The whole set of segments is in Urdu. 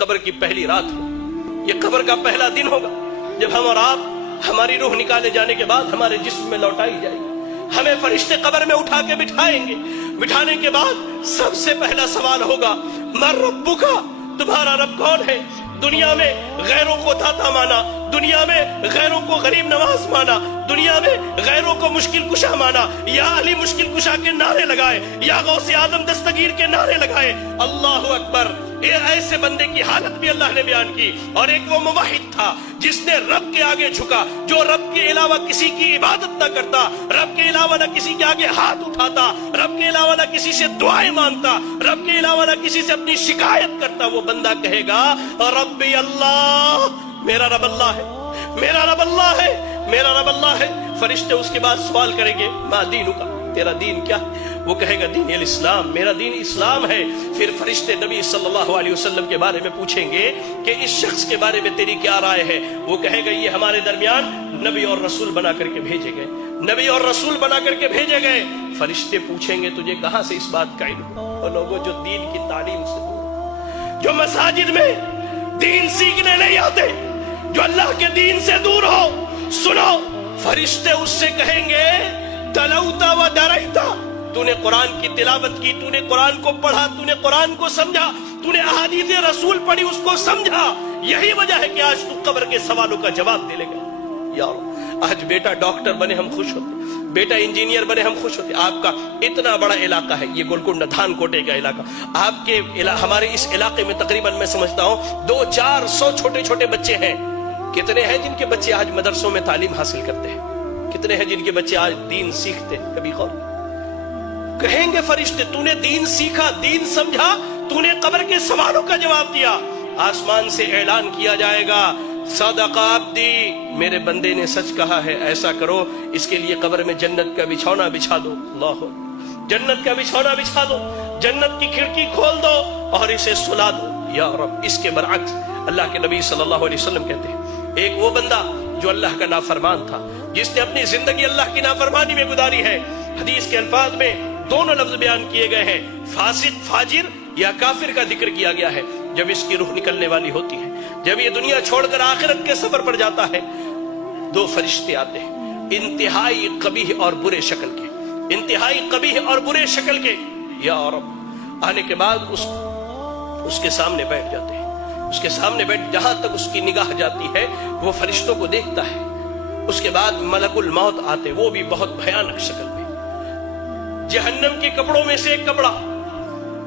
قبر کی پہلی رات ہو، یہ قبر کا پہلا دن ہوگا جب ہم اور آپ ہماری روح نکالے جانے کے بعد ہمارے جسم میں لوٹائی جائے گی۔ ہمیں فرشتے قبر میں اٹھا کے بٹھائیں گے، بٹھانے کے بعد سب سے پہلا سوال ہوگا من ربک، تمہارا رب کون ہے؟ دنیا میں غیروں کو داتا مانا، دنیا میں غیروں کو غریب نواز مانا، دنیا میں غیروں کو مشکل کشا مانا، یا علی مشکل کشا کے نعرے لگائے، یا غوث آدم دستگیر کے نعرے لگائے۔ اللہ اکبر، ایسے بندے کی حالت بھی اللہ نے بیان کی۔ اور ایک وہ موحد تھا جس نے رب کے آگے جھکا، جو رب کے علاوہ کسی کی عبادت نہ کرتا، رب کے علاوہ نہ کسی کے آگے ہاتھ اٹھاتا، رب کے علاوہ نہ کسی سے دعائیں مانگتا، رب کے علاوہ نہ کسی سے اپنی شکایت کرتا۔ وہ بندہ کہے گا ربی اللہ، میرا رب اللہ ہے، میرا رب اللہ ہے، میرا رب اللہ ہے۔ فرشتے اس کے بعد سوال کریں گے ما دینک، تیرا دین کیا ہے؟ وہ کہے گا دین الاسلام، میرا دین اسلام ہے۔ پھر فرشتے نبی صلی اللہ علیہ وسلم کے بارے میں پوچھیں گے کہ اس شخص کے بارے میں تیری کیا رائے ہے؟ وہ کہے گا یہ ہمارے درمیان نبی اور رسول بنا کر کے بھیجے گئے، نبی اور رسول بنا کر کے بھیجے گئے۔ فرشتے پوچھیں گے تجھے کہاں سے اس بات کا علم؟ وہ لوگوں جو دین کی تعلیم سے دور، جو مساجد میں دین سیکھنے نہیں آتے، جو اللہ کے دین سے دور ہو، سنو، فرشتے اس سے کہیں گے تلوتا و درائتا، تو نے قرآن کی تلاوت کی، تو نے قرآن کو پڑھا، تو نے قرآن کو سمجھا، تو نے احادیث رسول پڑھی، اس کو سمجھا، یہی وجہ ہے کہ آج تو قبر کے سوالوں کا جواب دے لے گا۔ یار آج بیٹا ڈاکٹر بنے ہم خوش ہوتے، بیٹا انجینئر بنے ہم خوش ہوتے۔ آپ کا اتنا بڑا علاقہ ہے یہ گولکنڈہ دھان کوٹے کا علاقہ، آپ کے ہمارے اس علاقے میں تقریباً میں سمجھتا ہوں 200-400 چھوٹے چھوٹے بچے ہیں۔ کتنے ہیں جن کے بچے آج مدرسوں میں تعلیم حاصل کرتے ہیں؟ کتنے ہیں جن کے بچے آج دین سیکھتے ہیں؟ کبھی غور؟ کہیں گے فرشتے تو نے دین سیکھا، دین سمجھا، تو نے قبر کے سوالوں کا جواب دیا۔ آسمان سے اعلان کیا جائے گا صدق عبدی، میرے بندے نے سچ کہا ہے، ایسا کرو اس کے لیے قبر میں جنت کا بچھونا بچھا دو۔ اللہ، جنت کا بچھونا بچھا دو، جنت کی کھڑکی کھول دو اور اسے سلا دو۔ یا رب، اس کے برعکس اللہ کے نبی صلی اللہ علیہ وسلم کہتے ہیں ایک وہ بندہ جو اللہ کا نافرمان تھا، جس نے اپنی زندگی اللہ کی نافرمانی میں گزاری ہے۔ حدیث کے الفاظ میں دونوں لفظ بیان کیے گئے ہیں، فاسق، فاجر یا کافر کا ذکر کیا گیا ہے۔ جب اس کی روح نکلنے والی ہوتی ہے، جب یہ دنیا چھوڑ کر آخرت کے سفر پر جاتا ہے، دو فرشتے آتے ہیں انتہائی قبیح اور برے شکل کے، انتہائی قبیح اور برے شکل کے۔ یا رب، آنے کے بعد اس کے سامنے بیٹھ جاتے ہیں، اس کے سامنے بیٹھ، جہاں تک اس کی نگاہ جاتی ہے وہ فرشتوں کو دیکھتا ہے۔ اس کے بعد ملک الموت آتے، وہ بھی بہت بھیانک شکل میں، جہنم کے کپڑوں میں سے ایک کپڑا،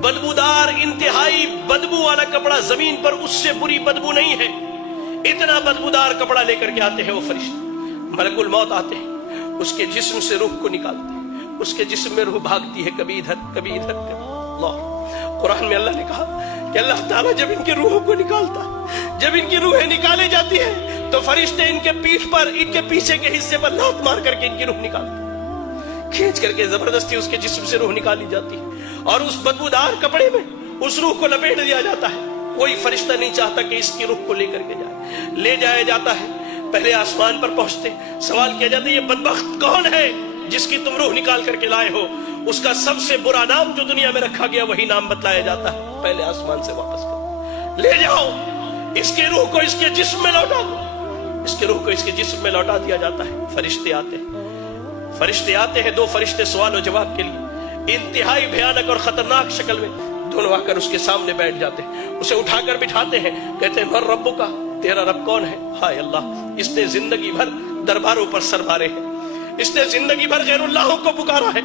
بدبودار، انتہائی بدبو والا کپڑا، زمین پر اس سے بری بدبو نہیں ہے، اتنا بدبودار کپڑا لے کر کے آتے ہیں وہ فرشتے۔ ملک الموت آتے ہیں، اس کے جسم سے روح کو نکالتے ہیں، اس کے جسم میں روح بھاگتی ہے، کبھی ادھر کبھی ادھر۔ اللہ، قرآن میں اللہ نے کہا کہ اللہ تعالیٰ جب ان کی روحوں کو نکالتا ہے، جب ان کی روحیں نکالے جاتی ہیں تو فرشتے ان کے پیٹھ پر، ان کے پیچھے کے حصے پر لات مار کر کے ان کی روح نکالتے ہیں، کھینچ کر کے زبردستی اس کے جسم سے روح نکالی جاتی ہے اور اس بدبودار کپڑے میں اس روح کو لپیٹ دیا جاتا ہے۔ کوئی فرشتہ نہیں چاہتا کہ اس کی روح کو لے کر کے جائے، لے جایا جاتا ہے۔ پہلے آسمان پر پہنچتے سوال کیا جاتا ہے یہ بدبخت کون ہے جس کی تم روح نکال کر کے لائے ہو؟ اس کا سب سے برا نام جو دنیا میں رکھا گیا وہی نام بتلایا جاتا ہے، پہلے آسمان سے واپس کرو، لے جاؤ اس کی روح کو، اس کے جسم میں لوٹا دو۔ اس کی روح کو اس کے جسم میں لوٹا دیا جاتا ہے۔ فرشتے آتے ہیں، فرشتے آتے ہیں، دو فرشتے سوال و جواب کے لیے انتہائی بھیانک اور خطرناک شکل میں دونوں آ کر اس کے سامنے بیٹھ جاتے ہیں، اسے اٹھا کر بٹھاتے ہیں، کہتے ہیں من ربک، تیرا رب کون ہے؟ ہائے اللہ، اس نے زندگی بھر درباروں پر سر مارے ہیں، اس نے زندگی بھر غیر اللہوں کو پکارا ہے،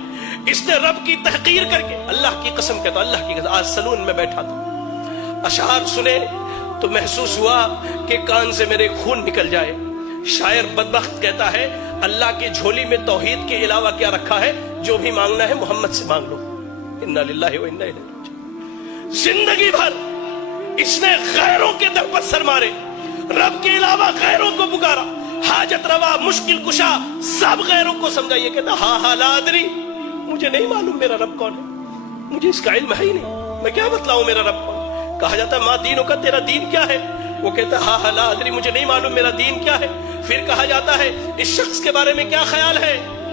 اس نے رب کی تحقیر کر کے، اللہ کی قسم کہتا، اللہ کی قسم، آج سلون میں بیٹھا تھا، اشعار سنے تو محسوس ہوا کہ کان سے میرے خون نکل جائے۔ شاعر بدبخت کہتا ہے اللہ کی جھولی میں توحید کے علاوہ کیا رکھا ہے؟ جو بھی مانگنا ہے محمد سے مانگ لو۔ انا للہ و انا الیہ راجعون۔ زندگی بھر اس نے غیروں کے در پر سر مارے، رب کے علاوہ غیروں کو پکارا، حاجت روا، مشکل کشا، سب غیروں کو سمجھا۔ یہ کہتا ہاں لا ادری، مجھے نہیں معلوم میرا رب کون ہے، مجھے اس کا علم ہے ہی نہیں، میں کیا بتلاؤں میرا رب کون ہے۔ کہا جاتا ہے ما دینوں کا، تیرا دین کیا ہے؟ وہ کہتا ہے ہاں لا ادری، مجھے نہیں معلوم میرا دین کیا ہے۔ پھر کہا جاتا ہے اس شخص کے بارے میں کیا خیال ہے؟